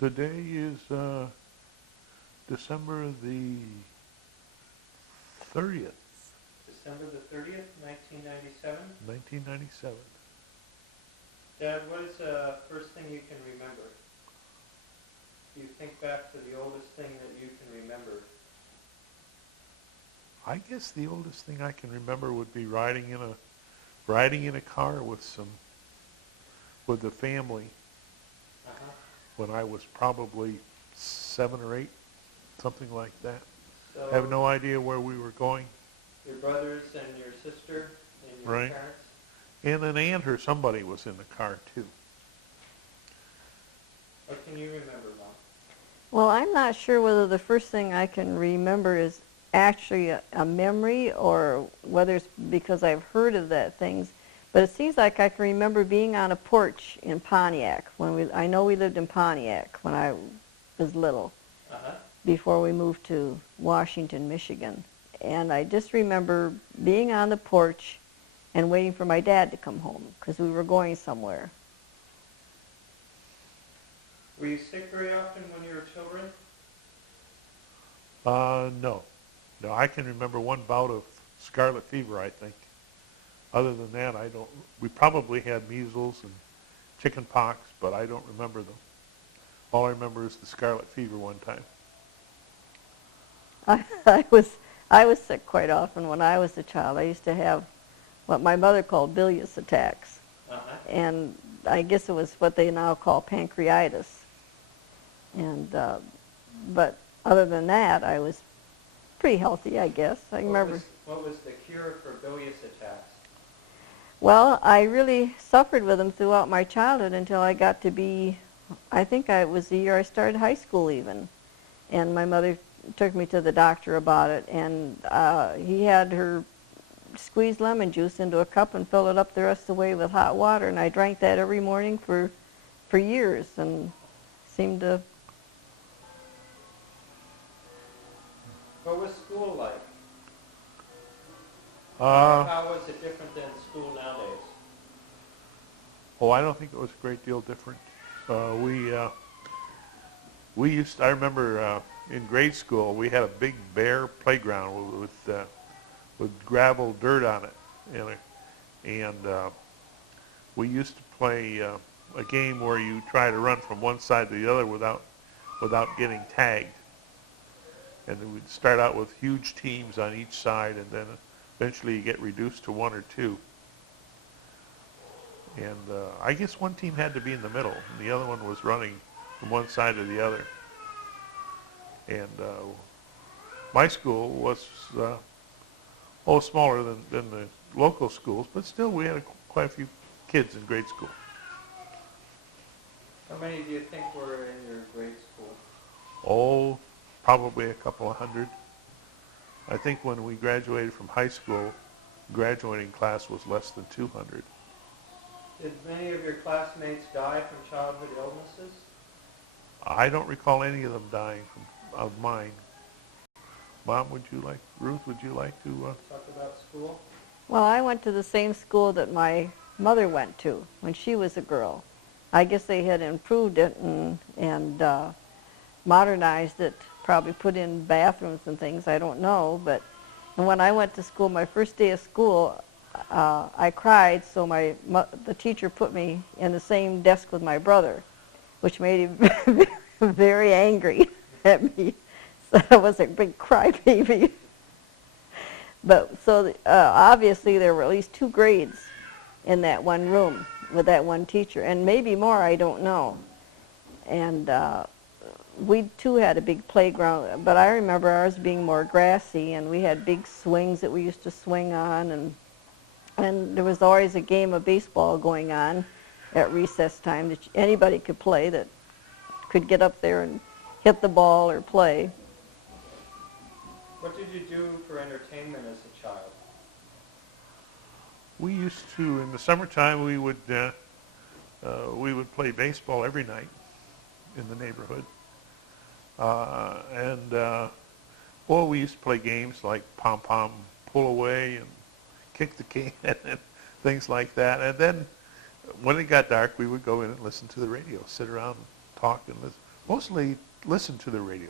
Today is December the 30th, December the 30th, 1997. 1997. Dad, what is the first thing you can remember? You think back to the oldest thing that you can remember. I guess the oldest thing I can remember would be riding in a car with the family Uh-huh. when I was probably 7 or 8, something like that. So I have no idea where we were going. your brothers and your sister and your Right. parents? And an aunt or somebody was in the car too. What can you remember, Mom? Well, I'm not sure whether the first thing I can remember is actually a memory or whether it's because I've heard of that things. But it seems like I can remember being on a porch in Pontiac I know we lived in Pontiac when I was little, Uh-huh. before we moved to Washington, Michigan. And I just remember being on the porch and waiting for my dad to come home because we were going somewhere. Were you sick very often when you were children? No. No, I can remember one bout of scarlet fever, I think. Other than that, I don't. We probably had measles and chicken pox, but I don't remember them. All I remember is the scarlet fever one time. I was sick quite often when I was a child. I used to have what my mother called bilious attacks, Uh-huh. and I guess it was what they now call pancreatitis. And but other than that, I was pretty healthy, I guess. I remember. What was the cure for bilious attacks? Well, I really suffered with them throughout my childhood until I got to be, I think it was the year I started high school even. And my mother took me to the doctor about it, and he had her squeeze lemon juice into a cup and fill it up the rest of the way with hot water, and I drank that every morning for years and seemed to. What was school like? Uh, How was it different than school nowadays? oh, I don't think it was a great deal different. We used. I remember in grade school we had a big bare playground with gravel dirt on it, and we used to play a game where you try to run from one side to the other without getting tagged. And then we'd start out with huge teams on each side, and then eventually you get reduced to one or two. And I guess one team had to be in the middle, and the other one was running from one side to the other. And my school was smaller than the local schools, but still we had quite a few kids in grade school. How many do you think were in your grade school? Oh, probably a couple of hundred. I think when we graduated from high school, graduating class was less than 200. Did many of your classmates die from childhood illnesses? I don't recall any of them dying of mine. Mom, Ruth, would you like to? Talk about school. Well, I went to the same school that my mother went to when she was a girl. I guess they had improved it and modernized it, probably put in bathrooms and things, I don't know. And when I went to school, my first day of school, I cried, so the teacher put me in the same desk with my brother, which made him very angry at me. So I was a big crybaby. But so obviously there were at least 2 grades in that one room with that one teacher, and maybe more, I don't know. And we too had a big playground, but I remember ours being more grassy, and we had big swings that we used to swing on, and there was always a game of baseball going on at recess time that anybody could play that could get up there and hit the ball or play. What did you do for entertainment as a child? We used to, in the summertime, we would play baseball every night in the neighborhood. We used to play games like pom-pom, pull away, and kick the can, and things like that. And then when it got dark, we would go in and listen to the radio, sit around and talk and mostly listened to the radio.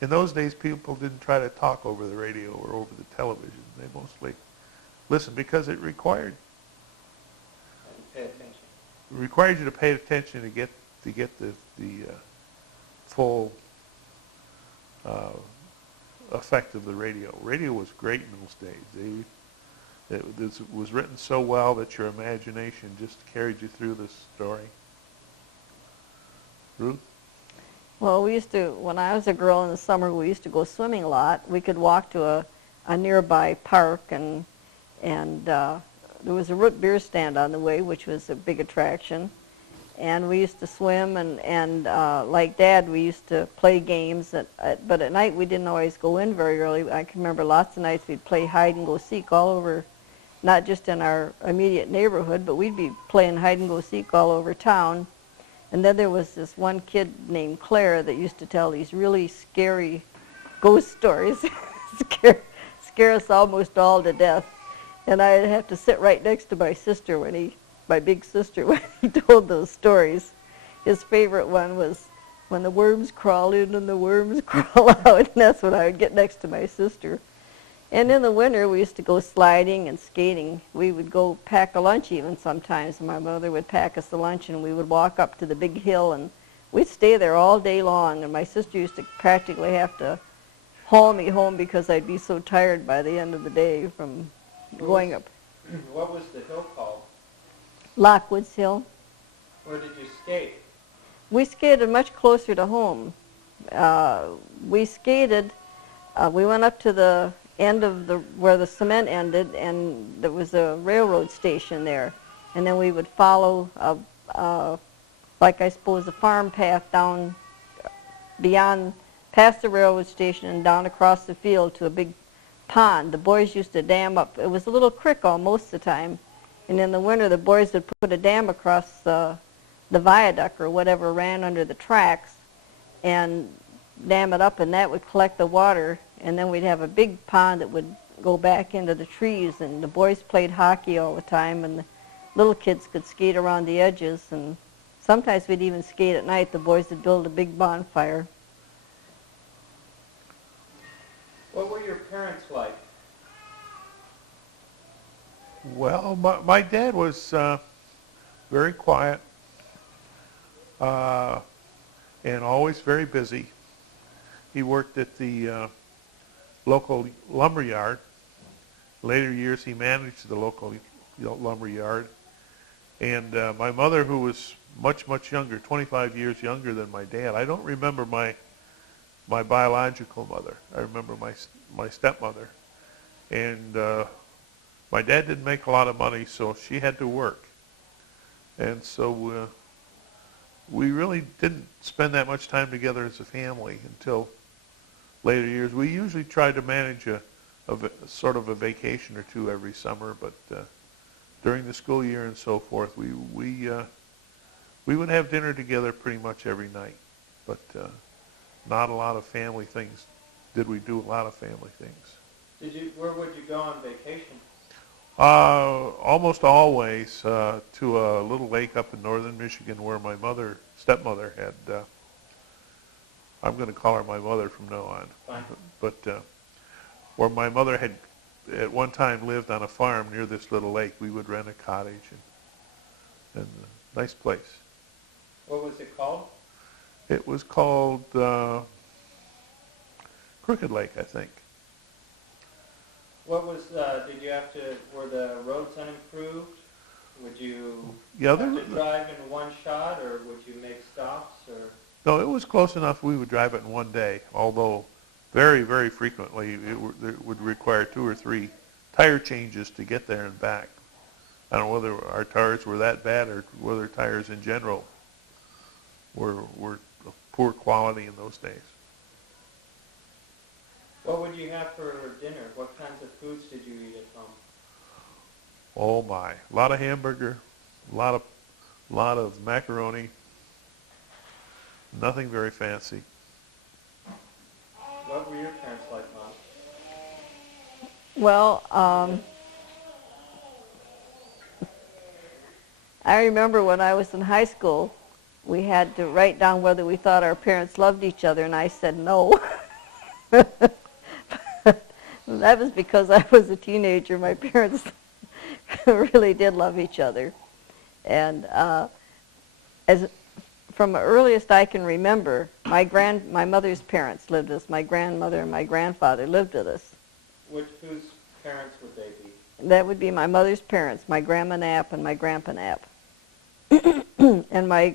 In those days, people didn't try to talk over the radio or over the television. They mostly listened because it required Pay attention. you to pay attention to get the full effect of the radio. Radio was great in those days. It was written so well that your imagination just carried you through the story. Ruth? Well, when I was a girl in the summer, we used to go swimming a lot. We could walk to a nearby park, and there was a root beer stand on the way, which was a big attraction. And we used to swim, and like Dad, we used to play games. But at night, we didn't always go in very early. I can remember lots of nights we'd play hide and go seek all over, not just in our immediate neighborhood, but we'd be playing hide and go seek all over town. And then there was this one kid named Claire that used to tell these really scary ghost stories, scare us almost all to death. And I'd have to sit right next to my big sister, when he told those stories. His favorite one was when the worms crawl in and the worms crawl out, and that's when I would get next to my sister. And in the winter, we used to go sliding and skating. We would go pack a lunch even sometimes. My mother would pack us a lunch, and we would walk up to the big hill, and we'd stay there all day long. And my sister used to practically have to haul me home because I'd be so tired by the end of the day from going up. What was the hill called? Lockwood's Hill. Where did you skate? We skated much closer to home. We went up to the end of where the cement ended, and there was a railroad station there. And then we would follow, like I suppose, a farm path down past the railroad station and down across the field to a big pond. The boys used to dam up. It was a little creek all most of the time. And in the winter, the boys would put a dam across the viaduct or whatever ran under the tracks and dam it up, and that would collect the water. And then we'd have a big pond that would go back into the trees, and the boys played hockey all the time, and the little kids could skate around the edges, and sometimes we'd even skate at night. The boys would build a big bonfire. What were your parents like? Well, my dad was very quiet and always very busy. He worked at the local lumber yard. Later years, he managed the local lumber yard. And my mother, who was much, much younger, 25 years younger than my dad, I don't remember my biological mother. I remember my stepmother. And my dad didn't make a lot of money, so she had to work. And so we really didn't spend that much time together as a family until later years. We usually tried to manage a sort of a vacation or two every summer, but during the school year and so forth, we would have dinner together pretty much every night. But not a lot of family things. Did we do a lot of family things? Where would you go on vacation? Almost always to a little lake up in northern Michigan where my stepmother had, I'm going to call her my mother from now on. Fine. But where my mother had at one time lived on a farm near this little lake. We would rent a cottage, and a nice place. What was it called? It was called Crooked Lake, I think. What was, were the roads unimproved? Would you Yeah, have to drive in one shot, or would you make stops, or? No, it was close enough we would drive it in one day, although very, very frequently it would require 2 or 3 tire changes to get there and back. I don't know whether our tires were that bad or whether tires in general were of poor quality in those days. What would you have for dinner? What kinds of foods did you eat at home? Oh my, a lot of hamburger, a lot of macaroni, nothing very fancy. What were your parents like, Mom? Well, I remember when I was in high school, we had to write down whether we thought our parents loved each other, and I said no. That was because I was a teenager. My parents really did love each other. And as from the earliest I can remember, my mother's parents lived with us. My grandmother and my grandfather lived with us. Whose parents would they be? That would be my mother's parents, my Grandma Knapp and my Grandpa Knapp. And my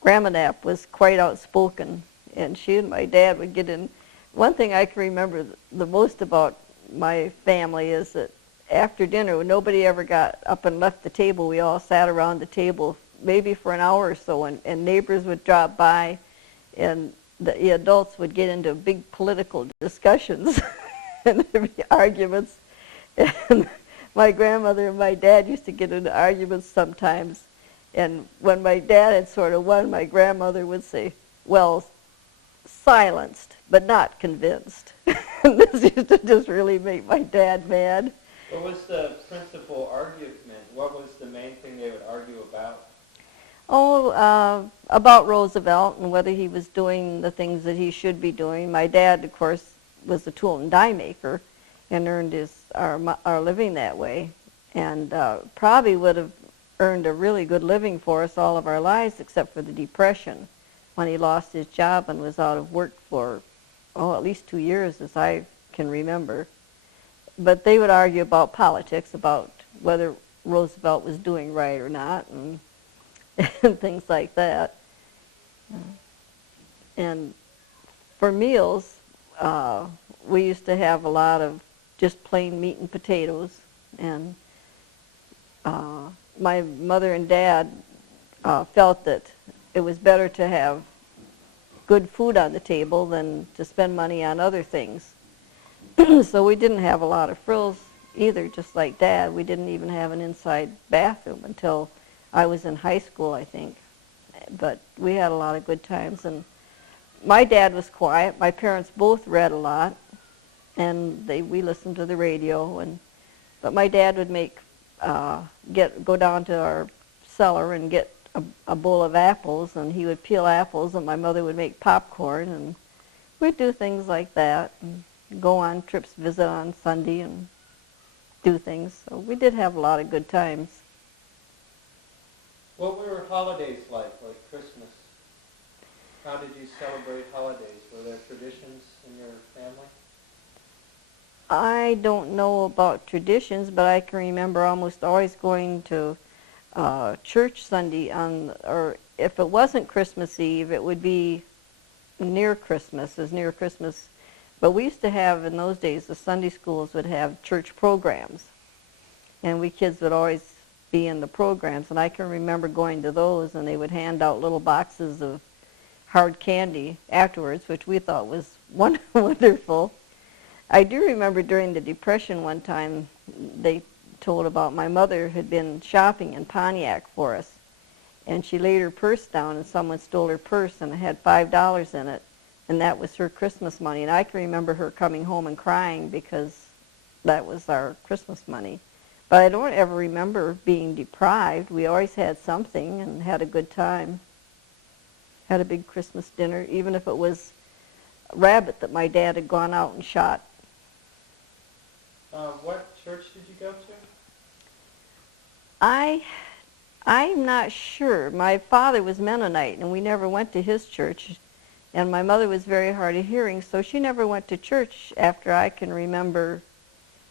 Grandma Knapp was quite outspoken, and she and my dad would get in. One thing I can remember the most about my family is that after dinner, when nobody ever got up and left the table, we all sat around the table maybe for an hour or so, and neighbors would drop by, and the adults would get into big political discussions and there'd be arguments. And my grandmother and my dad used to get into arguments sometimes. And when my dad had sort of won, my grandmother would say, well, silenced, but not convinced. And this used to just really make my dad mad. What was the principal argument? What was the main thing they would argue about? Oh, about Roosevelt and whether he was doing the things that he should be doing. My dad, of course, was a tool and die maker and earned our living that way, and probably would have earned a really good living for us all of our lives except for the Depression, when he lost his job and was out of work for, at least 2 years as I can remember. But they would argue about politics, about whether Roosevelt was doing right or not, and things like that. And for meals, we used to have a lot of just plain meat and potatoes. And my mother and dad felt that it was better to have good food on the table than to spend money on other things. So we didn't have a lot of frills either, just like Dad. We didn't even have an inside bathroom until I was in high school, I think. But we had a lot of good times. And my dad was quiet. My parents both read a lot, and we listened to the radio. But my dad would go down to our cellar and get a bowl of apples, and he would peel apples, and my mother would make popcorn, and we'd do things like that, and go on trips, visit on Sunday, and do things. So we did have a lot of good times. What were holidays like Christmas? How did you celebrate holidays? Were there traditions in your family? I don't know about traditions, but I can remember almost always going to church Sunday or if it wasn't Christmas Eve, it would be near Christmas. But we used to have, in those days, the Sunday schools would have church programs, and we kids would always be in the programs. And I can remember going to those, and they would hand out little boxes of hard candy afterwards, which we thought was wonderful. I do remember during the Depression one time, they told about my mother had been shopping in Pontiac for us, and she laid her purse down, and someone stole her purse, and it had $5 in it, and that was her Christmas money. And I can remember her coming home and crying because that was our Christmas money. But I don't ever remember being deprived. We always had something and had a good time. Had a big Christmas dinner, even if it was a rabbit that my dad had gone out and shot. What church did you go to? I'm not sure. My father was Mennonite, and we never went to his church. And my mother was very hard of hearing, so she never went to church after I can remember,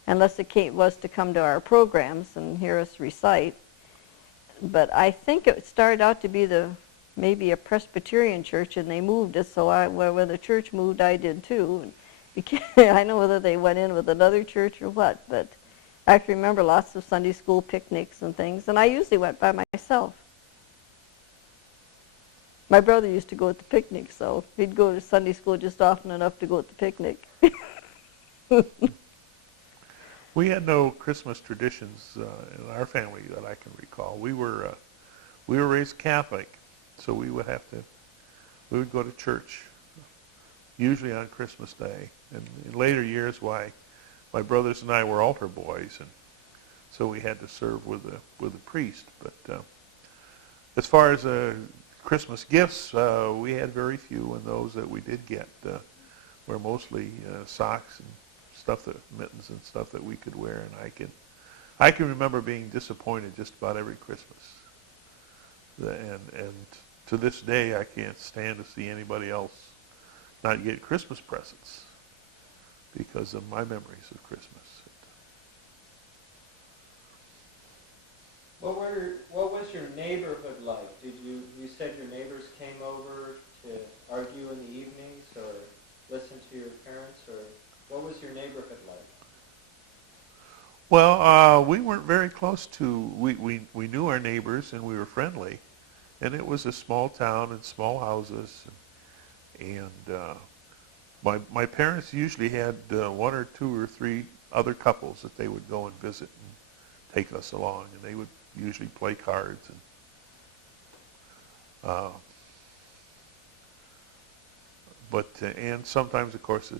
unless it was to come to our programs and hear us recite. But I think it started out to be maybe a Presbyterian church, and they moved us, so when the church moved, I did too. I know whether they went in with another church or what, but I can remember lots of Sunday school picnics and things, and I usually went by myself. My brother used to go at the picnic, so he'd go to Sunday school just often enough to go at the picnic. We had no Christmas traditions in our family that I can recall. We were raised Catholic, so we would go to church, usually on Christmas Day. And in later years, my brothers and I were altar boys, and so we had to serve with a priest. But as far as Christmas gifts, we had very few, and those that we did get were mostly socks and stuff, mittens and stuff that we could wear. And I can remember being disappointed just about every Christmas. And to this day, I can't stand to see anybody else not get Christmas presents because of my memories of Christmas. What was your neighborhood like? You said your neighbors came over to argue in the evenings or listen to your parents, or what was your neighborhood like? Well, we weren't very close to, we knew our neighbors and we were friendly. And it was a small town and small houses. And my parents usually had one or two or three other couples that they would go and visit and take us along. And they would usually play cards. And sometimes, of course,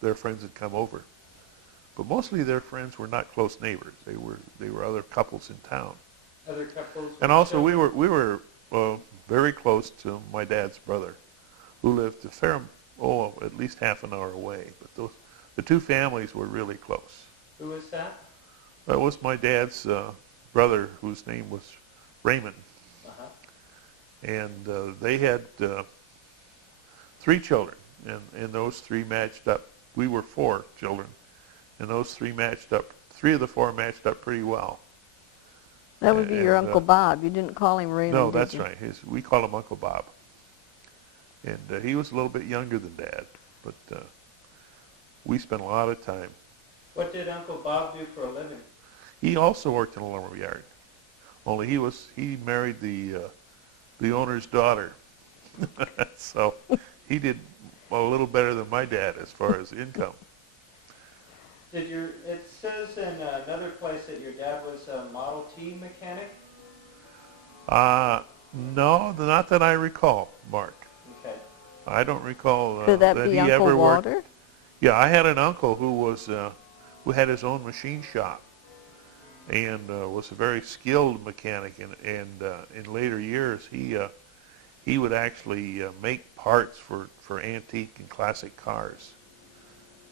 their friends would come over. But mostly their friends were not close neighbors. They were other couples in town. Other couples? And also we were very close to my dad's brother, who lived at least half an hour away. But the two families were really close. Who was that? That was my dad's brother, whose name was Raymond. Uh-huh. And they had 3 children, and those 3 matched up. We were 4 children, and those 3 matched up. 3 of the 4 matched up pretty well. That would be your Uncle Bob. You didn't call him Raymond, No, did that's you? right. We call him Uncle Bob. And he was a little bit younger than Dad, but we spent a lot of time. What did Uncle Bob do for a living? He also worked in a lumber yard. Only he married the owner's daughter. So he did a little better than my dad as far as income. It says in another place that your dad was a Model T mechanic? No, not that I recall, Mark. Okay. I don't recall Could that that be he Uncle ever worked. Walter? Yeah, I had an uncle who had his own machine shop and was a very skilled mechanic. And in later years, he would actually make parts for antique and classic cars.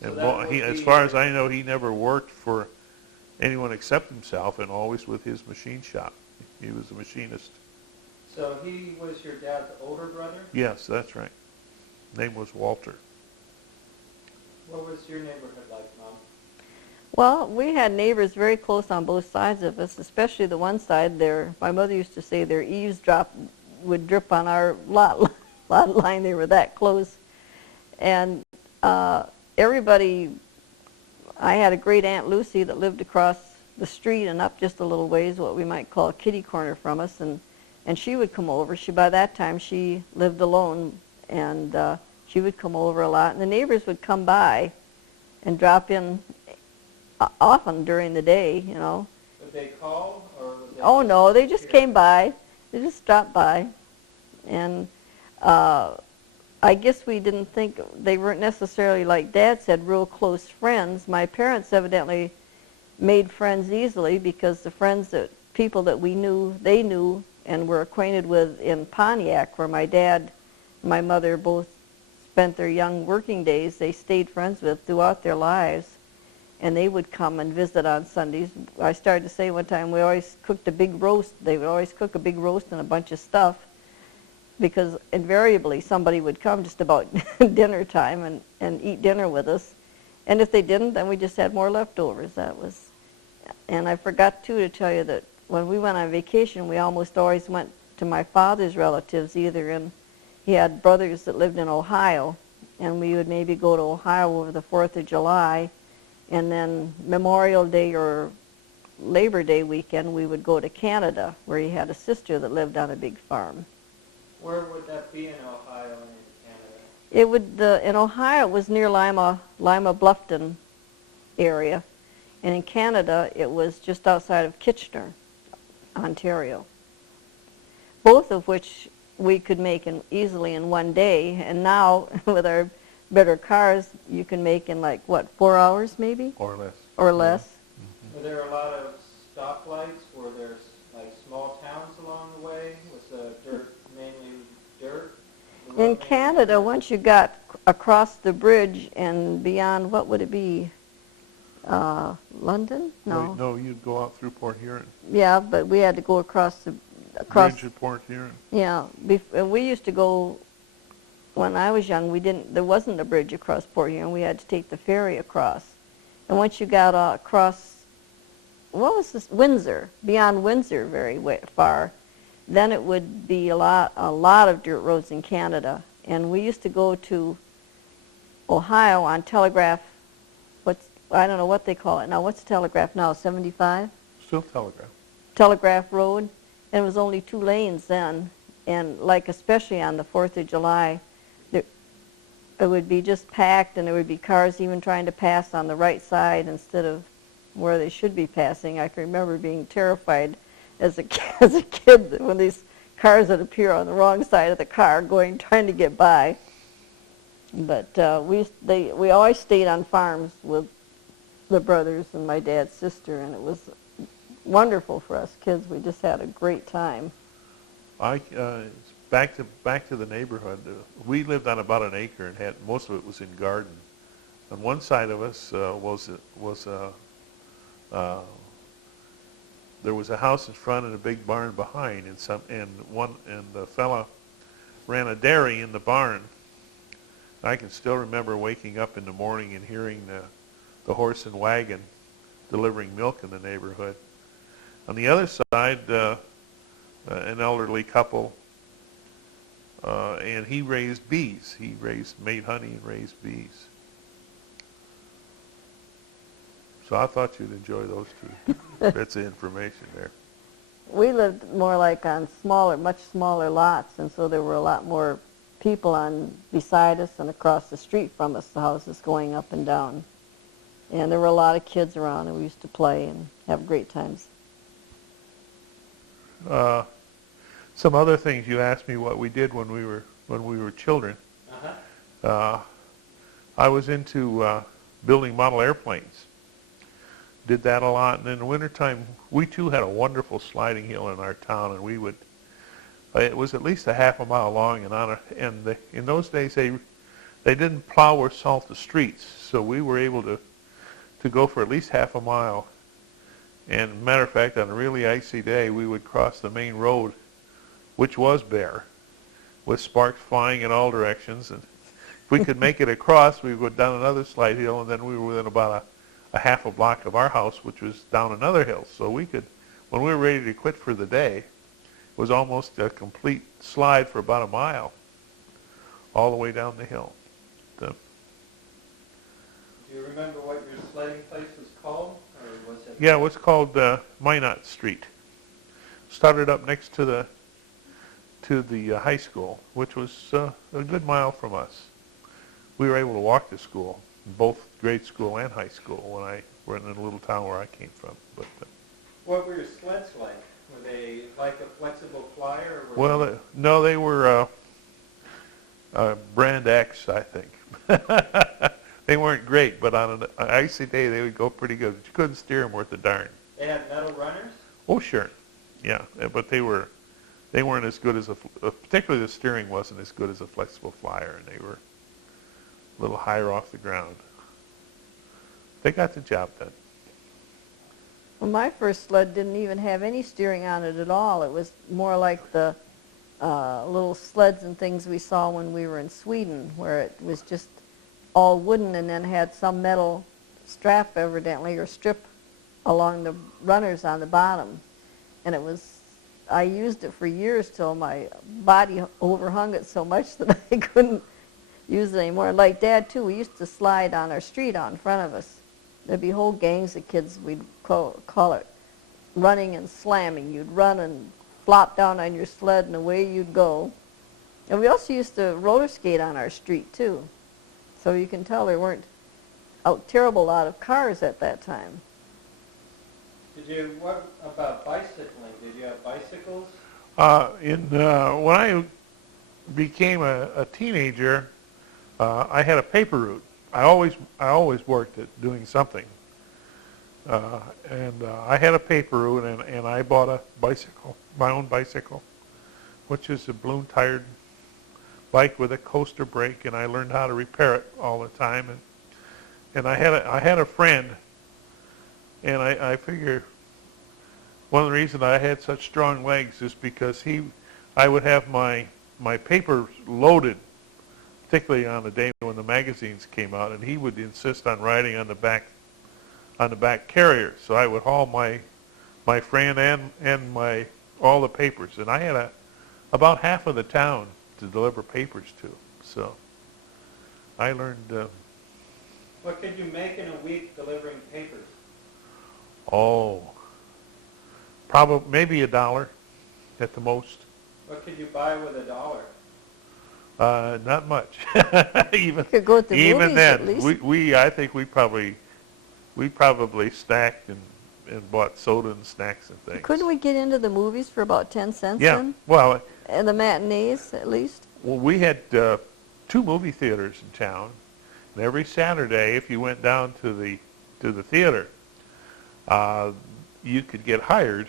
So And as far as I know, he never worked for anyone except himself, and always with his machine shop. He was a machinist. So he was your dad's older brother? Yes, that's right. Name was Walter. What was your neighborhood like, Mom? Well, we had neighbors very close on both sides of us, especially the one side there. My mother used to say their eaves would drip on our lot line. They were that close. And everybody, I had a great Aunt Lucy that lived across the street and up just a little ways, what we might call a kitty corner from us, and she would come over. By that time she lived alone, and she would come over a lot, and the neighbors would come by and drop in often during the day, you know. Would they call, or was they... Oh no, they just came by. They just stopped by, and I guess we didn't think, they weren't necessarily, like Dad said, real close friends. My parents evidently made friends easily because people that we knew, they knew and were acquainted with in Pontiac, where my dad and my mother both spent their young working days. They stayed friends with throughout their lives, and they would come and visit on Sundays. I started to say one time we always cooked a big roast. They would always cook a big roast and a bunch of stuff, because invariably somebody would come just about dinner time and eat dinner with us. And if they didn't, then we just had more leftovers. And I forgot too to tell you that when we went on vacation, we almost always went to my father's relatives, he had brothers that lived in Ohio, and we would maybe go to Ohio over the 4th of July, and then Memorial Day or Labor Day weekend we would go to Canada, where he had a sister that lived on a big farm. Where would that be in Ohio and in Canada? In Ohio it was near Lima Bluffton area, and in Canada it was just outside of Kitchener, Ontario. Both of which we could make easily in one day, and now with our better cars you can make in 4 hours maybe? Or less. Or less. Mm-hmm. Were there a lot of stoplights? Were there small towns along the way? Was the dirt In Canada, once you got across the bridge and beyond, what would it be? London? No. Wait, no, you'd go out through Port Huron. Yeah, but we had to go across. Bridge at Port Huron. Yeah, we used to go. When I was young, there wasn't a bridge across Port Huron. We had to take the ferry across. And once you got across, what was this? Windsor, beyond Windsor, very far, then it would be a lot of dirt roads in Canada. And we used to go to Ohio on Telegraph. I don't know what they call it now. What's Telegraph now? 75? Still Telegraph. Telegraph Road, and it was only 2 lanes then. And like especially on the 4th of July, it would be just packed, and there would be cars even trying to pass on the right side instead of where they should be passing. I can remember being terrified as a kid when these cars would appear on the wrong side of the car, trying to get by. But we always stayed on farms with the brothers and my dad's sister, and it was wonderful for us kids. We just had a great time. Back to the neighborhood. We lived on about an acre and had most of it was in garden. On one side of us there was a house in front and a big barn behind, and the fella ran a dairy in the barn. I can still remember waking up in the morning and hearing the horse and wagon delivering milk in the neighborhood. On the other side, an elderly couple, and he raised bees. He made honey and raised bees. So I thought you'd enjoy those 2 bits of information there. We lived more like on much smaller lots, and so there were a lot more people beside us and across the street from us, the houses going up and down. And there were a lot of kids around, and we used to play and have great times. Some other things you asked me what we did when we were children. I was into building model airplanes. Did that a lot, and in the wintertime, we too had a wonderful sliding hill in our town, and it was at least a half a mile long, and in those days they didn't plow or salt the streets, so we were able to go for at least half a mile. And matter of fact, on a really icy day, we would cross the main road, which was bare, with sparks flying in all directions. And if we could make it across, we would go down another slide hill, and then we were within about a half a block of our house, which was down another hill. So we could, when we were ready to quit for the day, it was almost a complete slide for about a mile, all the way down the hill. Do you remember what your sledding place was called, or was it? Yeah, it was called Minot Street. Started up next to the high school, which was a good mile from us. We were able to walk to school, both grade school and high school, when I were in a little town where I came from. But what were your sleds like? Were they like a flexible flyer? Or well, no, they were brand X, I think. They weren't great, but on an icy day they would go pretty good. You couldn't steer them worth a darn. They had metal runners? Oh, sure. Yeah, but they weren't as good as particularly the steering wasn't as good as a flexible flyer, and they were a little higher off the ground. They got the job done. Well, my first sled didn't even have any steering on it at all. It was more like the little sleds and things we saw when we were in Sweden, where it was just all wooden and then had some metal strap, evidently, or strip along the runners on the bottom. And I used it for years till my body overhung it so much that I couldn't use it anymore. Like Dad, too, we used to slide on our street out in front of us. There'd be whole gangs of kids, we'd call it running and slamming. You'd run and flop down on your sled and away you'd go. And we also used to roller skate on our street, too. So you can tell there weren't a terrible lot of cars at that time. What about bicycling? Did you have bicycles? When I became a teenager, I had a paper route. I always worked at doing something. And I had a paper route, and I bought a bicycle, my own bicycle, which is a balloon-tired bike with a coaster brake, and I learned how to repair it all the time. And I had a friend, and I figure one of the reasons I had such strong legs is because I would have my papers loaded, particularly on the day when the magazines came out, and he would insist on riding on the back carrier. So I would haul my friend and all the papers, and I had about half of the town to deliver papers to. So I learned. What could you make in a week delivering papers? Probably maybe $1 at the most. What could you buy with $1? Not much. even Could go to the even movies then, at least. I think we probably snacked and bought soda and snacks and things. Couldn't we get into the movies for about 10 cents Yeah. then? Well, And the matinees, at least? we had 2 movie theaters in town, and every Saturday, if you went down to the theater, you could get hired,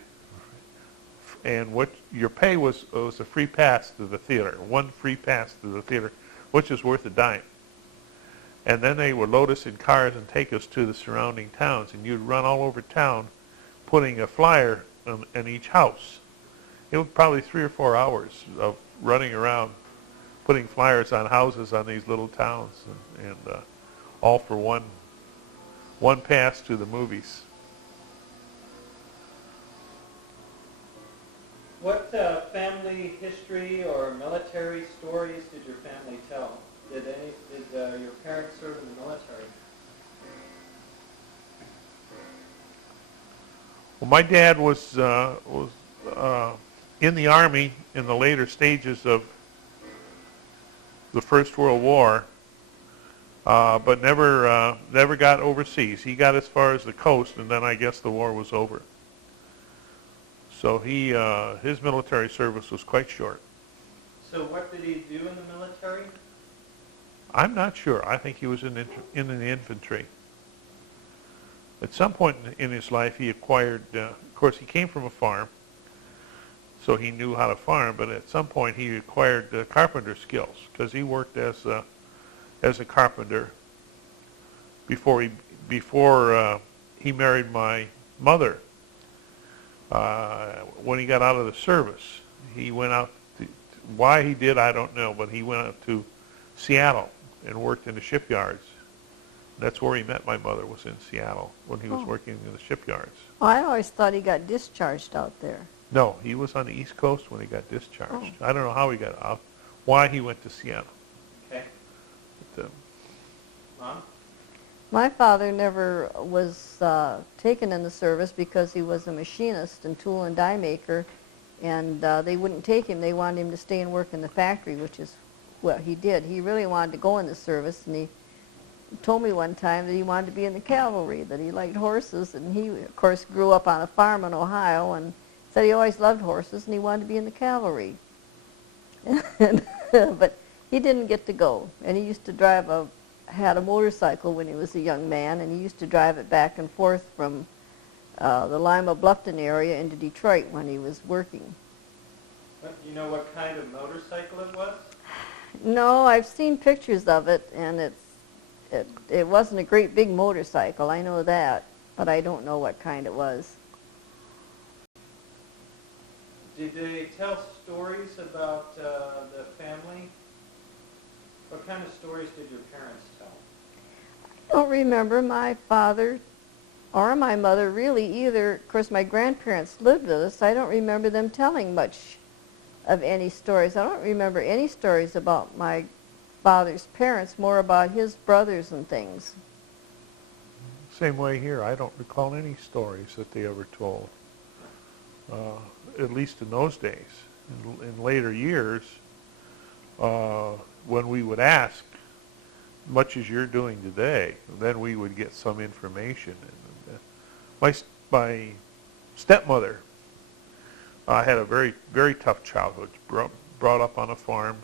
and what your pay was a free pass to the theater, one free pass to the theater, which is worth $0.10. And then they would load us in cars and take us to the surrounding towns, and you'd run all over town putting a flyer in each house. It was probably 3 or 4 hours of running around putting flyers on houses on these little towns, and all for one pass to the movies. What family history or military stories did your family tell? Did your parents serve in the military? Well, my dad was in the Army in the later stages of the First World War, but never got overseas. He got as far as the coast, and then I guess the war was over. So his military service was quite short. So what did he do in the military? I'm not sure. I think he was in the infantry. At some point in his life, he acquired. Of course, he came from a farm, so he knew how to farm. But at some point, he acquired carpenter skills because he worked as a carpenter before he married my mother. When he got out of the service, he went out. Why he did, I don't know, but he went out to Seattle and worked in the shipyards. That's where he met my mother, was in Seattle when he was working in the shipyards. Oh, I always thought he got discharged out there. No, he was on the East Coast when he got discharged. I don't know how he got out, why he went to Seattle. Okay. But, Mom? My father never was taken in the service because he was a machinist and tool and die maker, and they wouldn't take him. They wanted him to stay and work in the factory, which is what he did. He really wanted to go in the service, and he told me one time that he wanted to be in the cavalry, that he liked horses, and he, of course, grew up on a farm in Ohio, and said he always loved horses, and he wanted to be in the cavalry. But he didn't get to go, and he used to had a motorcycle when he was a young man, and he used to drive it back and forth from the Lima Bluffton area into Detroit when he was working. Do you know what kind of motorcycle it was? No, I've seen pictures of it, and it wasn't a great big motorcycle, I know that, but I don't know what kind it was. Did they tell stories about the family? What kind of stories did your parents tell? I don't remember my father or my mother really either. Of course, my grandparents lived with us. I don't remember them telling much of any stories. I don't remember any stories about my father's parents, more about his brothers and things. same way here. I don't recall any stories that they ever told, at least in those days. In later years, when we would ask, much as you're doing today, then we would get some information. And my stepmother had a very, very tough childhood. Brought up on a farm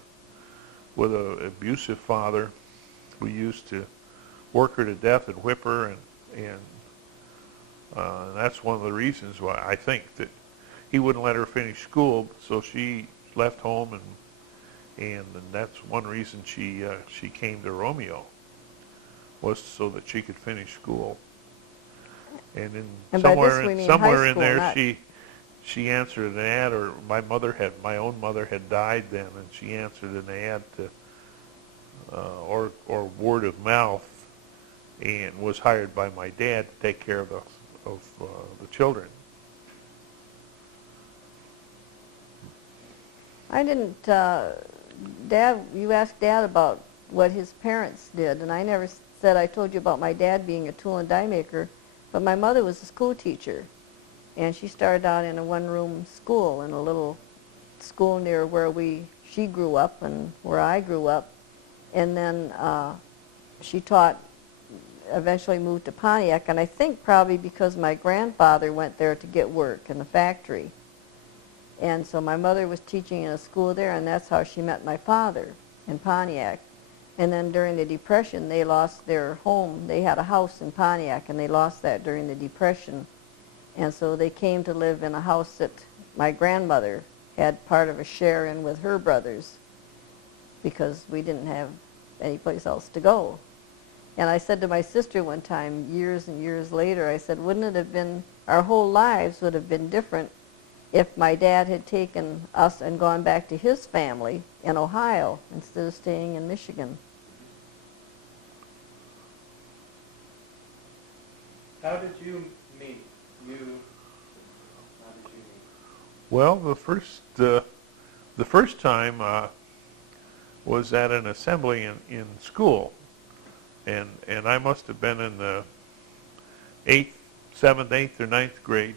with an abusive father who used to work her to death and whip her, and that's one of the reasons why I think that he wouldn't let her finish school, so she left home and that's one reason she came to Romeo, was so that she could finish school. And in And by this we mean high somewhere in school, there not... she answered an ad, or my own mother had died then, and she answered an ad to or word of mouth, and was hired by my dad to take care of the children. I didn't, Dad, you asked Dad about what his parents did, and I never said I told you about my dad being a tool and die maker, but my mother was a school teacher, and she started out in a one-room school, in a little school near where she grew up and where I grew up, and then she taught, eventually moved to Pontiac, and I think probably because my grandfather went there to get work in the factory. And so my mother was teaching in a school there, and that's how she met my father, in Pontiac. And then during the Depression, they lost their home. They had a house in Pontiac, and they lost that during the Depression. And so they came to live in a house that my grandmother had part of a share in with her brothers, because we didn't have any place else to go. And I said to my sister one time, years and years later, I said, wouldn't it have been, our whole lives would have been different if my dad had taken us and gone back to his family in Ohio instead of staying in Michigan. How did you meet? How did you meet? Well, the first time was at an assembly in school, and I must have been in the 7th, 8th, or 9th grade.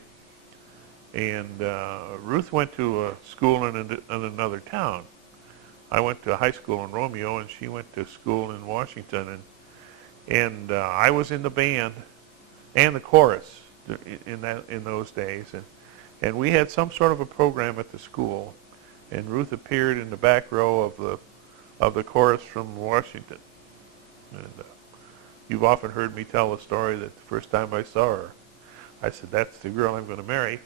And Ruth went to a school in another town. I went to high school in Romeo, and she went to school in Washington. And I was in the band and the chorus in those days. And we had some sort of a program at the school. And Ruth appeared in the back row of the chorus from Washington. And you've often heard me tell the story that the first time I saw her, I said, "That's the girl I'm going to marry."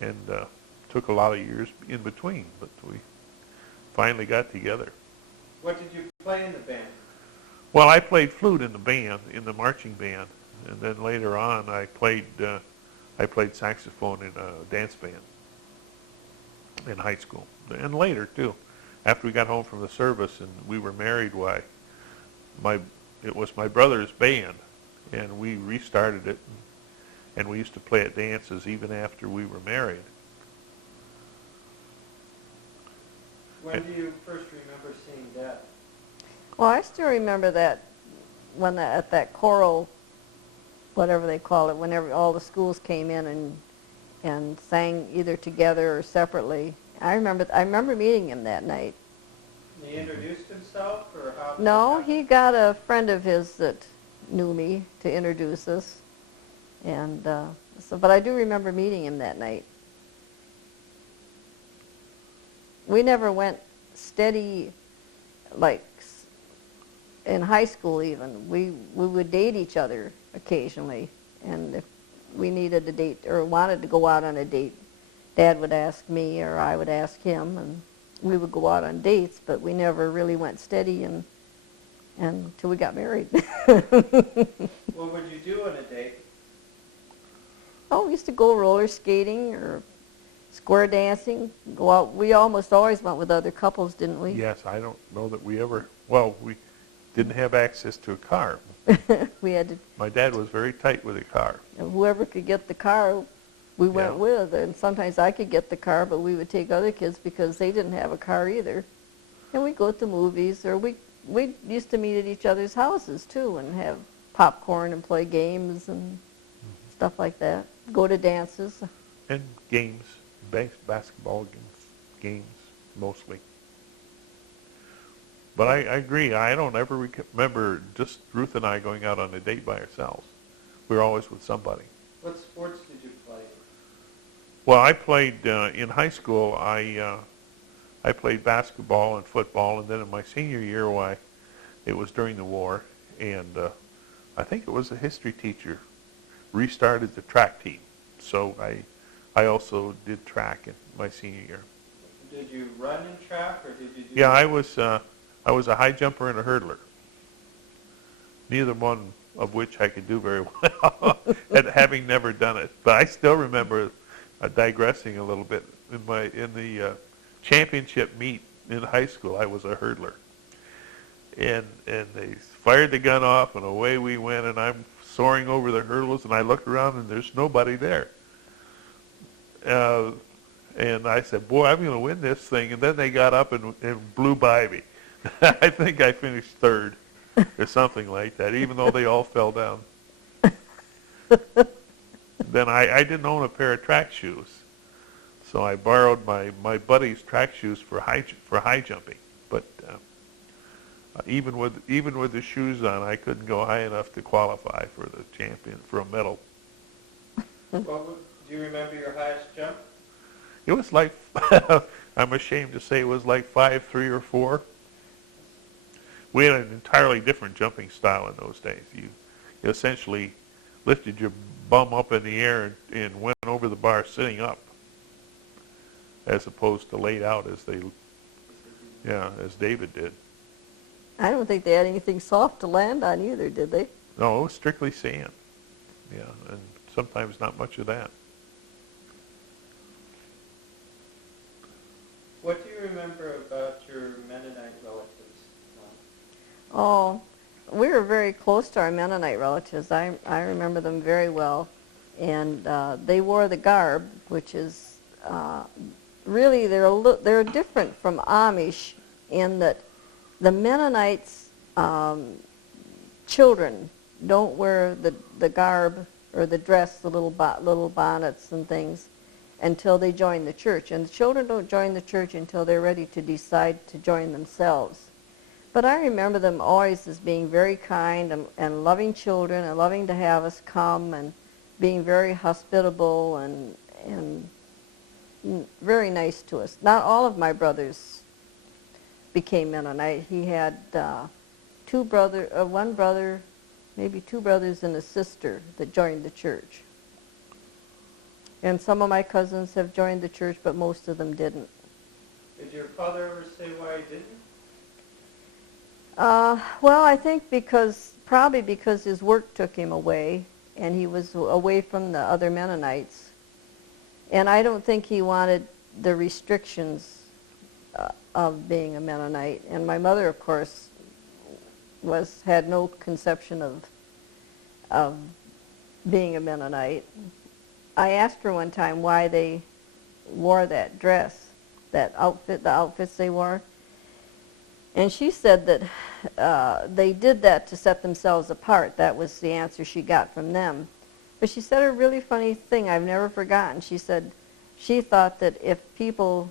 And took a lot of years in between, but we finally got together. What did you play in the band? Well, I played flute in the band, in the marching band, and then later on I played saxophone in a dance band in high school, and later too. After we got home from the service and we were married, it was my brother's band, and we restarted it. And we used to play at dances even after we were married. When do you first remember seeing Dad? Well, I still remember that when at that choral, whatever they call it, whenever all the schools came in and sang either together or separately. I remember meeting him that night. He introduced himself, or how? No, he got a friend of his that knew me to introduce us. And but I do remember meeting him that night. We never went steady, like in high school even. We would date each other occasionally, and if we needed a date or wanted to go out on a date, Dad would ask me or I would ask him, and we would go out on dates, but we never really went steady until we got married. What would you do on a date? Oh, we used to go roller skating or square dancing, go out. We almost always went with other couples, didn't we? Yes, I don't know that we didn't have access to a car. We had to. My dad was very tight with a car. Whoever could get the car, we went with. And sometimes I could get the car, but we would take other kids because they didn't have a car either. And we'd go to movies, or we used to meet at each other's houses, too, and have popcorn and play games and stuff like that. Go to dances. And games, basketball games mostly. But I agree. I don't ever remember just Ruth and I going out on a date by ourselves. We were always with somebody. What sports did you play? Well, I played in high school. I played basketball and football, and then in my senior year, it was during the war, and I think it was a history teacher restarted the track team. So I also did track in my senior year. Did you run in track, or did you do? Yeah, I was a high jumper and a hurdler. Neither one of which I could do very well, and having never done it. But I still remember, digressing a little bit, in the championship meet in high school, I was a hurdler. And they fired the gun off, and away we went, and I'm soaring over the hurdles, and I look around, and there's nobody there. And I said, boy, I'm going to win this thing. And then they got up and blew by me. I think I finished third or something like that, even though they all fell down. Then I didn't own a pair of track shoes, so I borrowed my buddy's track shoes for high jumping. But even with the shoes on, I couldn't go high enough to qualify for the champion for a medal. Do you remember your highest jump? It was like I'm ashamed to say it was like 5.3 or 4. We had an entirely different jumping style in those days. You essentially lifted your bum up in the air and went over the bar sitting up, as opposed to laid out as David did. I don't think they had anything soft to land on either, did they? No, it was strictly sand. Yeah, and sometimes not much of that. What do you remember about your Mennonite relatives? Oh, we were very close to our Mennonite relatives. I remember them very well. And they wore the garb, which is really, they're different from Amish in that the Mennonites' children don't wear the garb or the dress, the little bonnets and things, until they join the church. And the children don't join the church until they're ready to decide to join themselves. But I remember them always as being very kind and loving children and loving to have us come and being very hospitable and very nice to us. Not all of my brothers became Mennonite. He had one brother, maybe 2 brothers and a sister that joined the church. And some of my cousins have joined the church, but most of them didn't. Did your father ever say why he didn't? Well, I think probably because his work took him away, and he was away from the other Mennonites. And I don't think he wanted the restrictions of being a Mennonite. And my mother, of course, had no conception of being a Mennonite. I asked her one time why they wore that dress, the outfits they wore. And she said that they did that to set themselves apart. That was the answer she got from them. But she said a really funny thing I've never forgotten. She said she thought that if people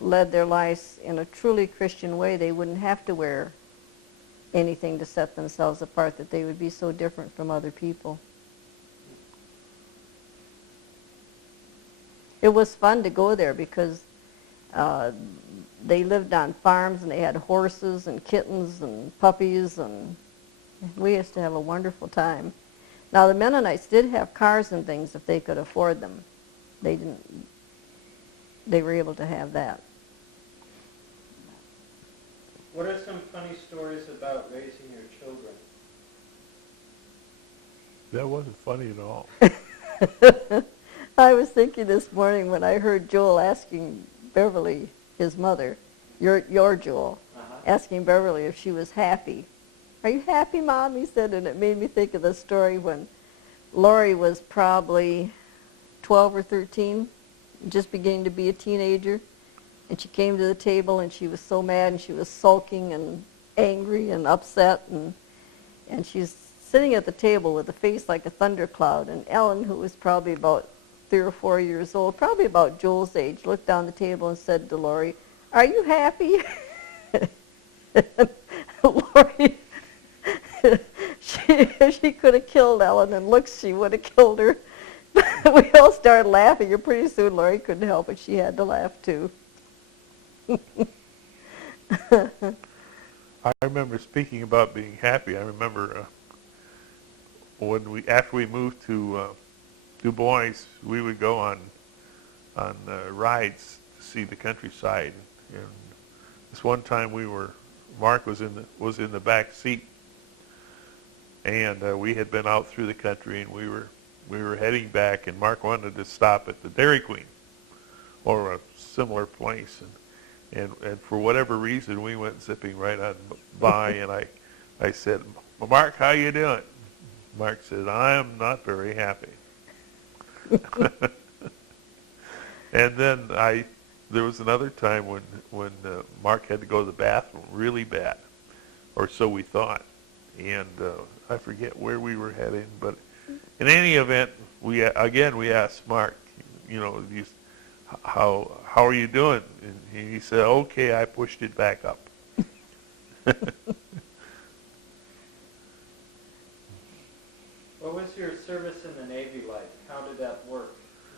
led their lives in a truly Christian way, they wouldn't have to wear anything to set themselves apart, that they would be so different from other people. It was fun to go there because they lived on farms and they had horses and kittens and puppies, and we used to have a wonderful time. Now the Mennonites did have cars and things if they could afford them. They didn't. They were able to have that. What are some funny stories about raising your children? That wasn't funny at all. I was thinking this morning when I heard Joel asking Beverly, his mother, your Joel, asking Beverly if she was happy. "Are you happy, Mom?" he said, and it made me think of the story when Lori was probably 12 or 13, just beginning to be a teenager, and she came to the table and she was so mad and she was sulking and angry and upset, and she's sitting at the table with a face like a thundercloud, and Ellen, who was probably about 3 or 4 years old, probably about Joel's age, looked down the table and said to Lori, "Are you happy?" Lori, she could have killed Ellen, and looks, she would have killed her. We all started laughing, and pretty soon Lori couldn't help it. She had to laugh too. I remember, speaking about being happy, I remember after we moved to Du Bois, we would go on rides to see the countryside. And this one time Mark was in the back seat, and we had been out through the country, and we were heading back, and Mark wanted to stop at the Dairy Queen or a similar place, and for whatever reason we went zipping right on by, and I said, Mark, how you doing? Mark said, I'm not very happy. And then there was another time when Mark had to go to the bathroom really bad, or so we thought, and I forget where we were heading, but in any event, we asked Mark, how are you doing? And he said, okay, I pushed it back up. What was your service in the Navy like? How did that work?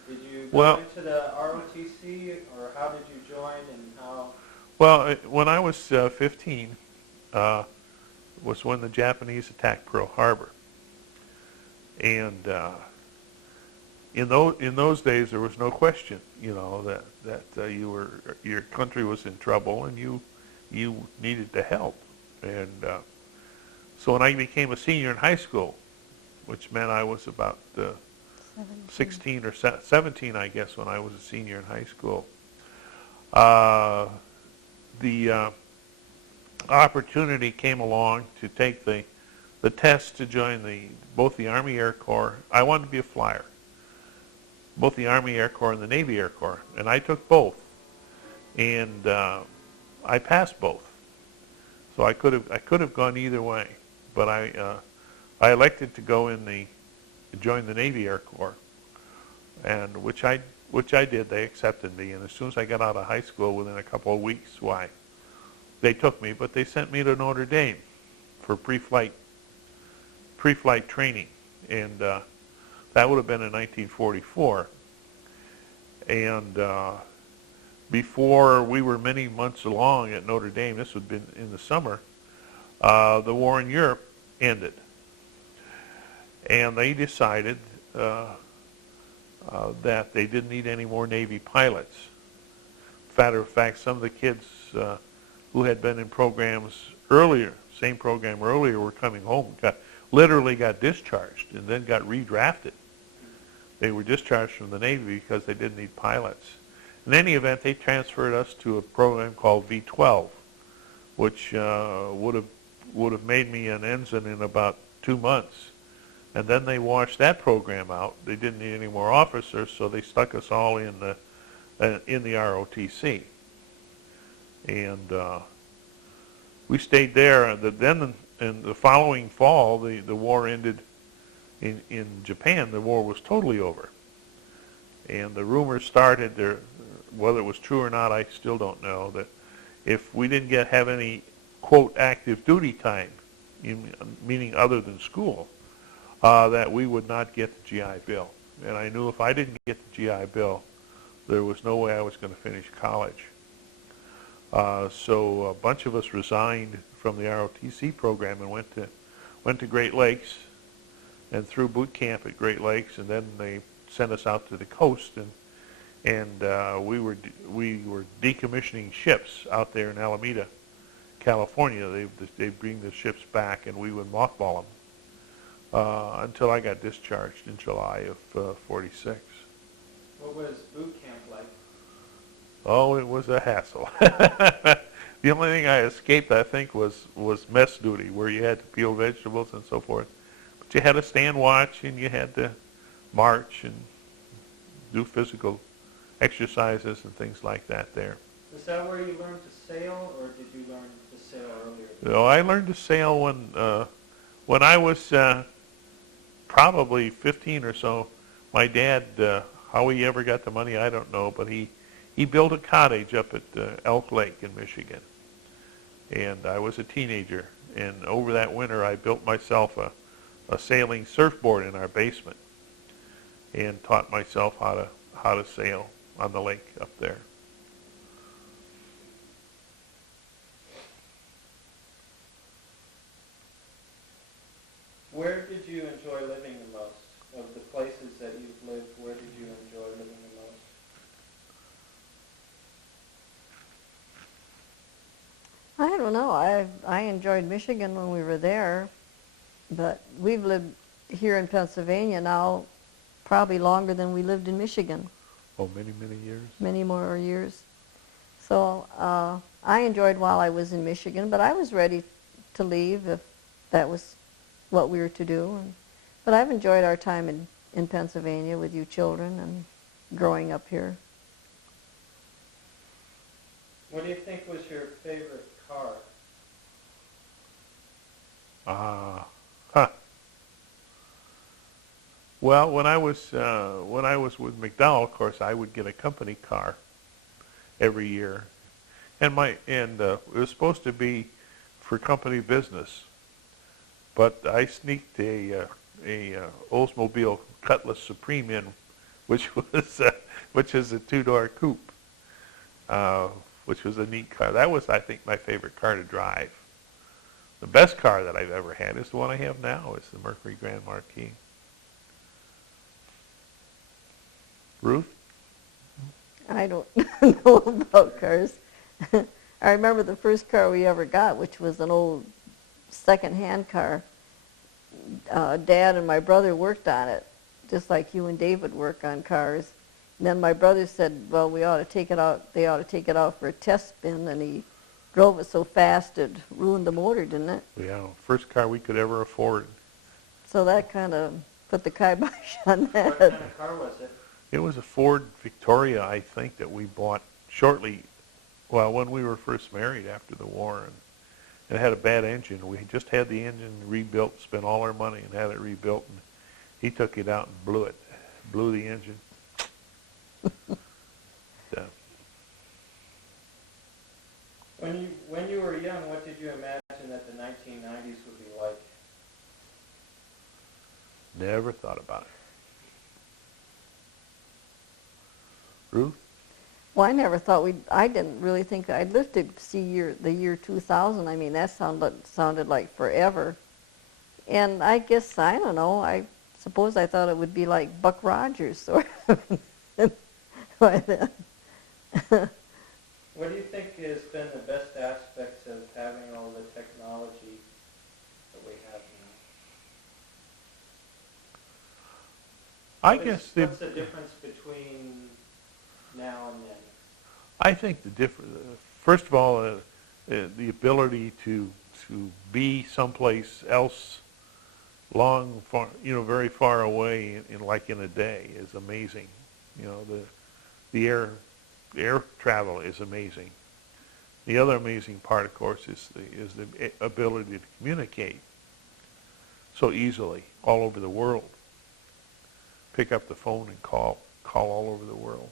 Did you go Well, into the ROTC, or how did you join, and how? Well, when I was 15, was when the Japanese attacked Pearl Harbor, and in those days there was no question, that your country was in trouble and you needed to help, and so when I became a senior in high school, which meant I was about 16 or 17, I guess, when I was a senior in high school. The opportunity came along to take the test to join both the Army Air Corps. I wanted to be a flyer, both the Army Air Corps and the Navy Air Corps, and I took both, and I passed both. So I could have gone either way, but I elected to join the Navy Air Corps, and which I did. They accepted me, and as soon as I got out of high school, within a couple of weeks, they took me, but they sent me to Notre Dame for pre-flight training, and that would have been in 1944. And before we were many months along at Notre Dame, this would have been in the summer, the war in Europe ended. And they decided that they didn't need any more Navy pilots. Matter of fact, some of the kids who had been in programs earlier, same program earlier, were coming home, literally got discharged, and then got redrafted. They were discharged from the Navy because they didn't need pilots. In any event, they transferred us to a program called V-12, which would have made me an ensign in about 2 months. And then they washed that program out. They didn't need any more officers, so they stuck us all in the ROTC. And we stayed there. Then in the following fall, the war ended in Japan. The war was totally over. And the rumors started there, whether it was true or not, I still don't know, that if we didn't have any, quote, active duty time, meaning other than school, that we would not get the GI Bill. And I knew if I didn't get the GI Bill, there was no way I was going to finish college. So a bunch of us resigned from the ROTC program and went to Great Lakes and through boot camp at Great Lakes, and then they sent us out to the coast, and we were decommissioning ships out there in Alameda, California. They bring the ships back, and we would mothball them. Until I got discharged in July of '46. What was boot camp like? Oh, it was a hassle. The only thing I escaped, I think, was mess duty, where you had to peel vegetables and so forth. But you had to stand watch, and you had to march and do physical exercises and things like that there. Was that where you learned to sail, or did you learn to sail earlier? No, I learned to sail when I was probably 15 or so. My dad, how he ever got the money, I don't know, but he built a cottage up at Elk Lake in Michigan. And I was a teenager, and over that winter I built myself a sailing surfboard in our basement and taught myself how to sail on the lake up there. Where did you enjoy living the most? Of the places that you've lived, where did you enjoy living the most? I don't know. I enjoyed Michigan when we were there, but we've lived here in Pennsylvania now probably longer than we lived in Michigan, Oh, many, many years. many more years. So I enjoyed while I was in Michigan, but I was ready to leave if that was what we were to do. But I've enjoyed our time in Pennsylvania with you children and growing up here. What do you think was your favorite car? Huh. Well, when I was with McDowell, of course, I would get a company car every year, and it was supposed to be for company business, but I sneaked a Oldsmobile Cutlass Supreme in, which is a two-door coupe, which was a neat car. That was, I think, my favorite car to drive. The best car that I've ever had is the one I have now. It's the Mercury Grand Marquis. Ruth? I don't know about cars. I remember the first car we ever got, which was an old second-hand car. Dad and my brother worked on it, just like you and David work on cars. And then my brother said, well, we ought to take it out. They ought to take it out for a test spin, and he drove it so fast it ruined the motor, didn't it? Yeah, first car we could ever afford. So that kind of put the kibosh on that. What kind of car was it? It was a Ford Victoria, I think, that we bought shortly, well, when we were first married after the war. And it had a bad engine. We just had the engine rebuilt, spent all our money and had it rebuilt. And he took it out and blew the engine. So. When you were young, what did you imagine that the 1990s would be like? Never thought about it. Ruth? Well, I never thought I didn't really think I'd live to see the year 2000. I mean, that sounded like forever. And I guess, I don't know, I suppose I thought it would be like Buck Rogers sort of by then. What do you think has been the best aspects of having all the technology that we have now? I guess What's the difference between now and then? I think first of all, the ability to be someplace else very far away in a day is amazing. You know, the air travel is amazing. The other amazing part, of course, is the ability to communicate so easily all over the world. Pick up the phone and call all over the world.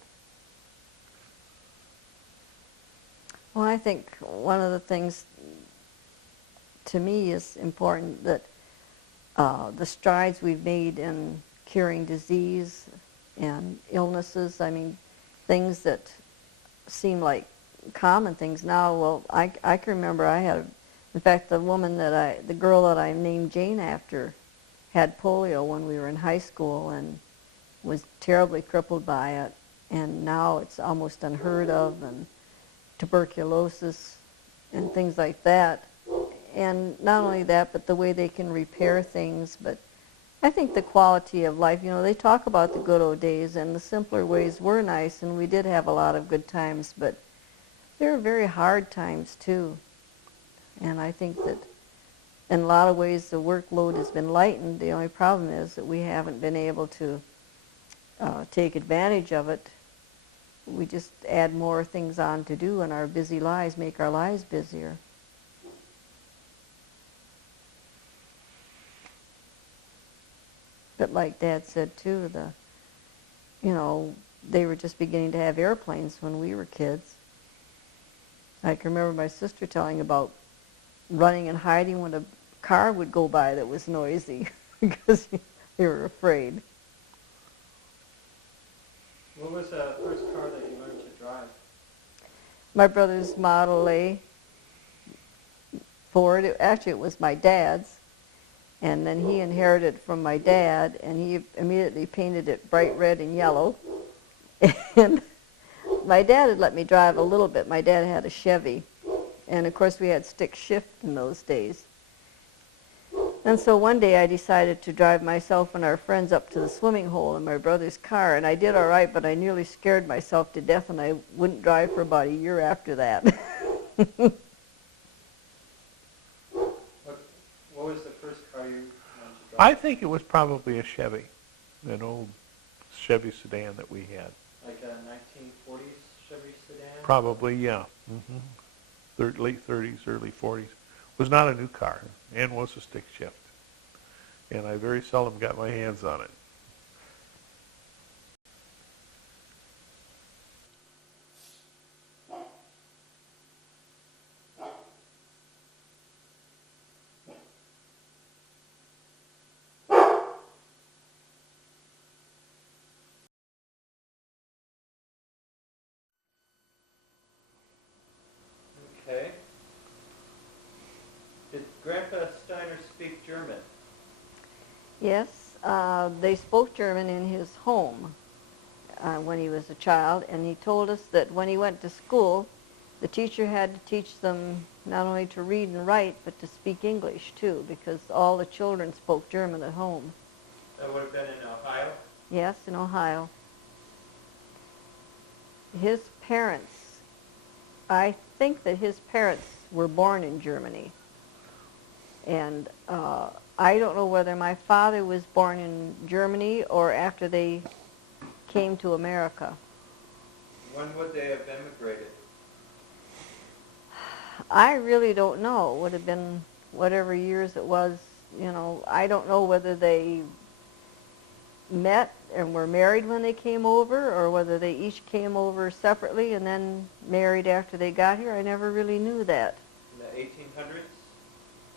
Well, I think one of the things to me is important that the strides we've made in curing disease and illnesses, I mean, things that seem like common things now. Well, I can remember in fact, the girl that I named Jane after had polio when we were in high school and was terribly crippled by it, and now it's almost unheard of, and tuberculosis and things like that. And not only that, but the way they can repair things. But I think the quality of life, they talk about the good old days, and the simpler ways were nice, and we did have a lot of good times, but there were very hard times too. And I think that in a lot of ways the workload has been lightened. The only problem is that we haven't been able to take advantage of it. We just add more things on to do in our busy lives, make our lives busier. But like Dad said too, they were just beginning to have airplanes when we were kids. I can remember my sister telling about running and hiding when a car would go by that was noisy because they were afraid. What was the first car that you learned to drive? My brother's Model A Ford. Actually, it was my dad's. And then he inherited it from my dad, and he immediately painted it bright red and yellow. And my dad had let me drive a little bit. My dad had a Chevy, And of course we had stick shift in those days. And so one day I decided to drive myself and our friends up to the swimming hole in my brother's car, and I did all right, but I nearly scared myself to death, and I wouldn't drive for about a year after that. What was the first car you wanted to drive? I think it was probably a Chevy, an old Chevy sedan that we had. Like a 1940s Chevy sedan? Probably, yeah. Late 30s, early 40s. Was not a new car, and was a stick shift. And I very seldom got my hands on it. Okay. Did Grandpa Steiner speak German? Yes, they spoke German in his home when he was a child, and he told us that when he went to school, the teacher had to teach them not only to read and write, but to speak English too, because all the children spoke German at home. That would have been in Ohio? Yes, in Ohio. His parents, I think that his parents were born in Germany. And I don't know whether my father was born in Germany or after they came to America. When would they have immigrated? I really don't know. It would have been whatever years it was, you know. I don't know whether they met and were married when they came over, or whether they each came over separately and then married after they got here. I never really knew that. In the 1800s?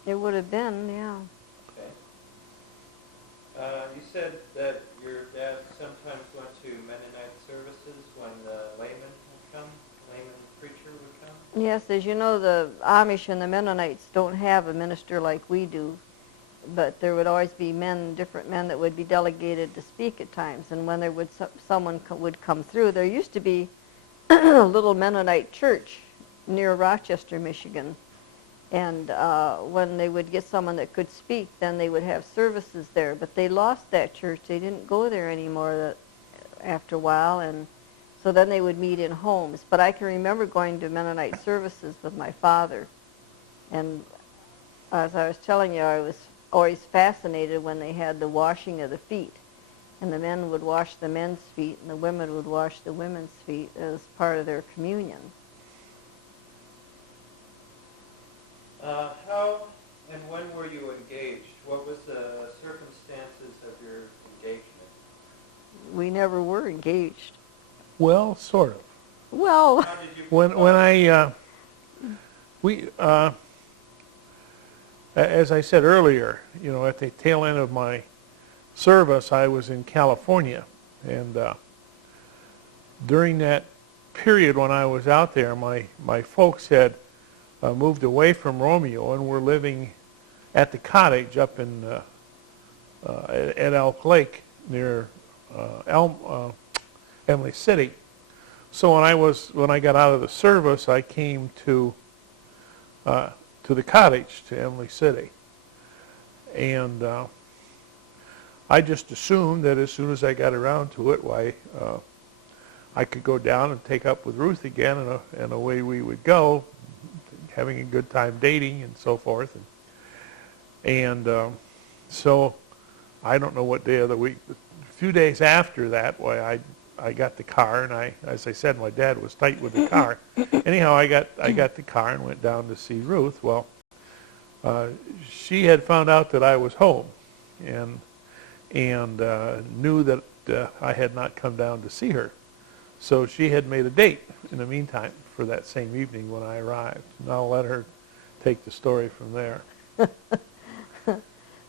It would have been, yeah. Okay. You said that your dad sometimes went to Mennonite services when the layman would come, layman preacher would come? Yes, as you know, the Amish and the Mennonites don't have a minister like we do, but there would always be different men that would be delegated to speak at times. And when there would someone would come through, there used to be a little Mennonite church near Rochester, Michigan. And when they would get someone that could speak, then they would have services there. But they lost that church. They didn't go there anymore after a while. And so then they would meet in homes. But I can remember going to Mennonite services with my father. And as I was telling you, I was always fascinated when they had the washing of the feet. And the men would wash the men's feet, and the women would wash the women's feet as part of their communion. How and when were you engaged? What was the circumstances of your engagement? We never were engaged. Well, sort of. Well, How did you When as I said earlier, you know, at the tail end of my service, I was in California, and during that period when I was out there, my folks had moved away from Romeo and were living at the cottage up in at Elk Lake near Emily City. So when I got out of the service, I came to the cottage, to Emily City, and I just assumed that as soon as I got around to it, why I could go down and take up with Ruth again, and away we would go, having a good time dating and so forth. And so I don't know what day of the week, a few days after that, why I got the car, and as I said, my dad was tight with the car. Anyhow, I got the car and went down to see Ruth. Well, she had found out that I was home, and knew that I had not come down to see her. So she had made a date in the meantime for that same evening when I arrived. And I'll let her take the story from there.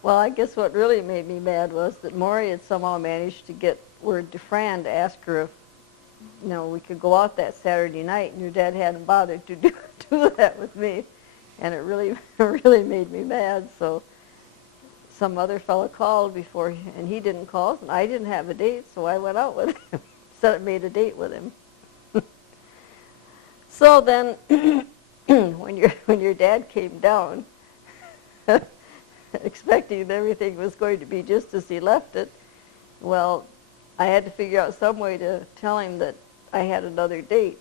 well, I guess what really made me mad was that Maury had somehow managed to get word to Fran to ask her if, you know, we could go out that Saturday night, and your dad hadn't bothered to do that with me. And it really, really made me mad. So some other fellow called before, and he didn't call, and I didn't have a date, so I went out with him. Made a date with him. So then when your dad came down, expecting everything was going to be just as he left it, well, I had to figure out some way to tell him that I had another date.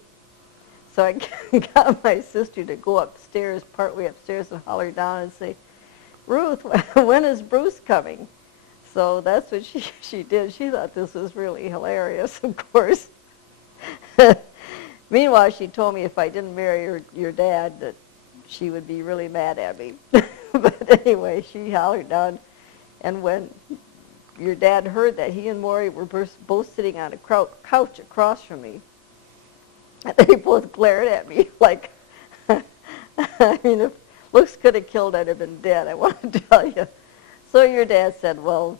So I got my sister to go upstairs, partway upstairs, and holler down and say, "Ruth, when is Bruce coming?" So that's what she did. She thought this was really hilarious, of course. Meanwhile, she told me if I didn't marry your dad, that she would be really mad at me. But anyway, she hollered down, and when your dad heard that, he and Maury were both sitting on a couch across from me, and they both glared at me like, I mean, if looks could have killed, I'd have been dead, I want to tell you. So your dad said, "Well,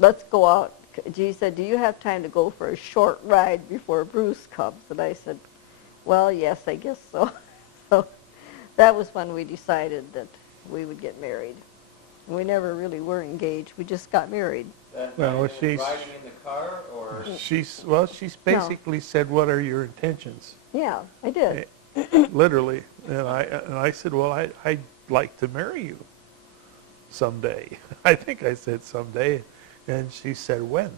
let's go out." He said, "Do you have time to go for a short ride before Bruce comes?" And I said, "Well, yes, I guess so." So that was when we decided that we would get married. We never really were engaged. We just got married. Well, Riding in the car, or she's basically said, "What are your intentions?" Yeah, I did. Literally, and I said, "Well, I'd like to marry you someday." I think I said someday, and she said, "When?"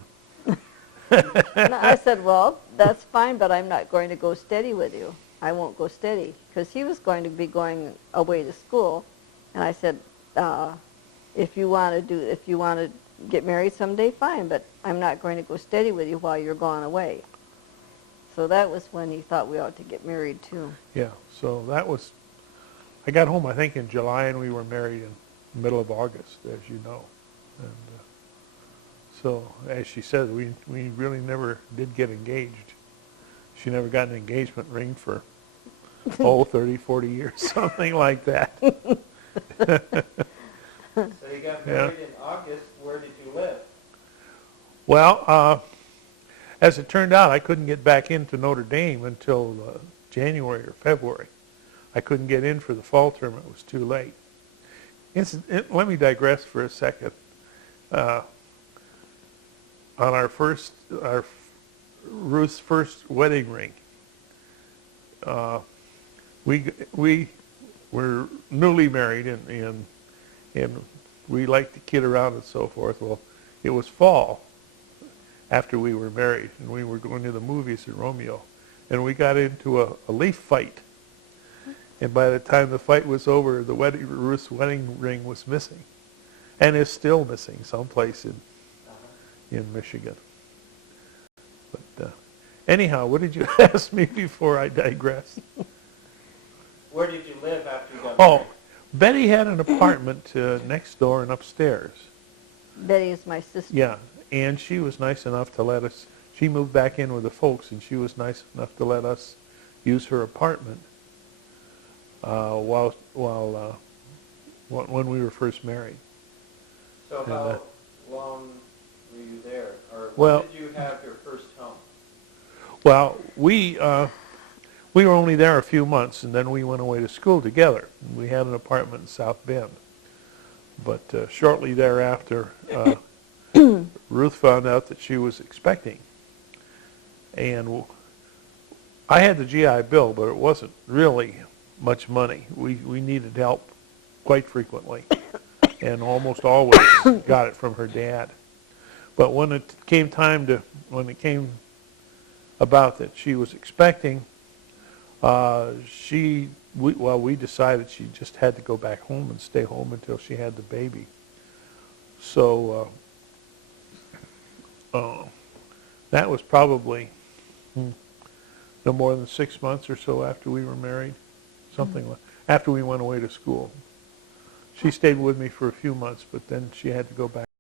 And I said, "Well, that's fine, but I'm not going to go steady with you. I won't go steady," because he was going to be going away to school, and I said, if you want to get married someday, fine, but I'm not going to go steady with you while you're gone away." So that was when he thought we ought to get married too. Yeah, so that was, I got home, I think, in July, and we were married in the middle of August, as you know. And so, as she said, we really never did get engaged. She never got an engagement ring for, 30, 40 years, something like that. So you got married in August. Where did you live? Well, as it turned out, I couldn't get back into Notre Dame until January or February. I couldn't get in for the fall term. It was too late. Let me digress for a second. On Ruth's first wedding ring, we were newly married, and we liked to kid around and so forth. Well, it was fall after we were married, and we were going to the movies at Romeo, and we got into a leaf fight. And by the time the fight was over, Ruth's wedding ring was missing, and is still missing someplace in Michigan. But anyhow, what did you ask me before I digress? Where did you live after you got married? Oh, Betty had an apartment next door and upstairs. Betty is my sister. Yeah, and she was nice enough to let us, she moved back in with the folks, and she was nice enough to let us use her apartment when we were first married. So how long were you there? Or Well- when did you have your first home? Well, we were only there a few months, and then we went away to school together. We had an apartment in South Bend. But shortly thereafter, Ruth found out that she was expecting. And I had the GI Bill, but it wasn't really much money. We needed help quite frequently, and almost always got it from her dad. But when it came about that she was expecting, we decided she just had to go back home and stay home until she had the baby. So that was probably no more than 6 months or so after we were married, something like after we went away to school. She stayed with me for a few months, but then she had to go back.